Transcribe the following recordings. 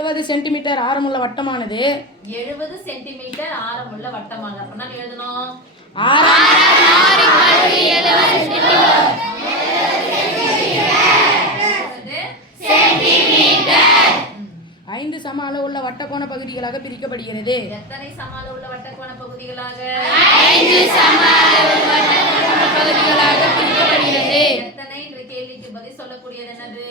70 centimetre ஆரமுள்ள வட்டமானது 70 centimetre ஆரமுள்ள வட்டமானது. அப்படின்னா எழுதணும் 5 சம அளவுள்ள வட்டக்கோண பகுதிகளாக பிரிக்கப்படுகிறது. எத்தனை சம அளவுள்ள வட்டக்கோண பகுதிகளாக? 5 சம அளவுள்ள வட்டக்கோண பகுதிகளாக பிரிக்கப்படுகிறது. எத்தனை என்ற கேள்விக்கு பதில் சொல்லக்கூடியது என்னது?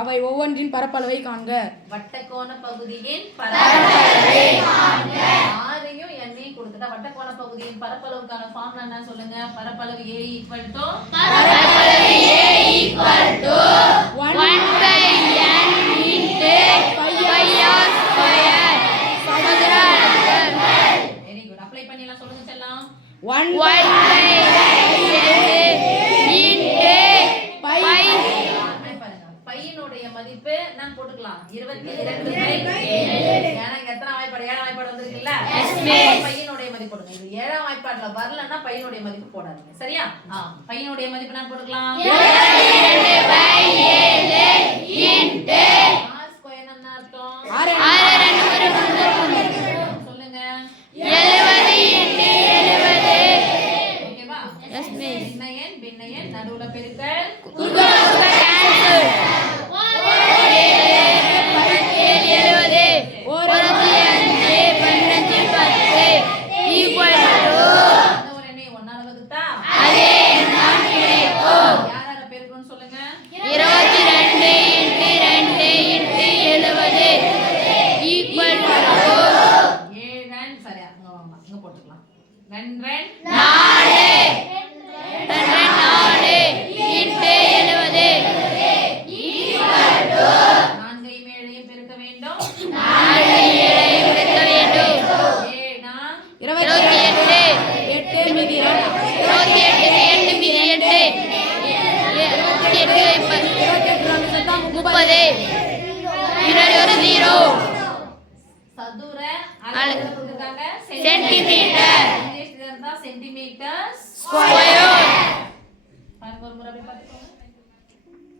அவை ஒவ்வொன்றின் பரப்பளவை காண்க. வட்டக்கோண பகுதியின் பரப்பளவை காண்க. ஆரையும் எண்ணையும் கொடுத்துட்டா வட்டக்கோண பகுதியின் பரப்பளவுக்கான ஃபார்முலா என்ன சொல்லுங்க? பரப்பளவு A பரப்பளவு A 1 by n into pi r square சதுர அலகுகள். Very good. அப்ளை பண்ணி எல்லாம் சொல்லுங்க செல்லம். 1 by பையனுடைய மதிப்பு நான் போட்டுக்கலாம் 22/7. ஏன்னா எத்தனை வாய்ப்பாடு? 7ஆம் வாய்ப்பாடு வந்திருக்குல்ல? பையனுடைய மதிப்பு போடுங்க. இது 7ஆம் வாய்ப்பாடுல வரலன்னா பையனுடைய மதிப்பு போடாதீங்க. சரியா? பையனுடைய மதிப்பு நான் போட்டுக்கலாம் 22/7 into r ஸ்கொயர் என்ன அர்த்தம்? 6 சொல்லுங்க. 70 into 70. ஓகேவா? Yes miss. பின்னையன் நடுவுல பெருக்கல் சதுர அலகு கொடுத்திருக்காங்க சென்டிமீட்டர். இங்கிலீஷ்ல இருந்தா சென்டிமீட்டர் ஸ்கொயர்.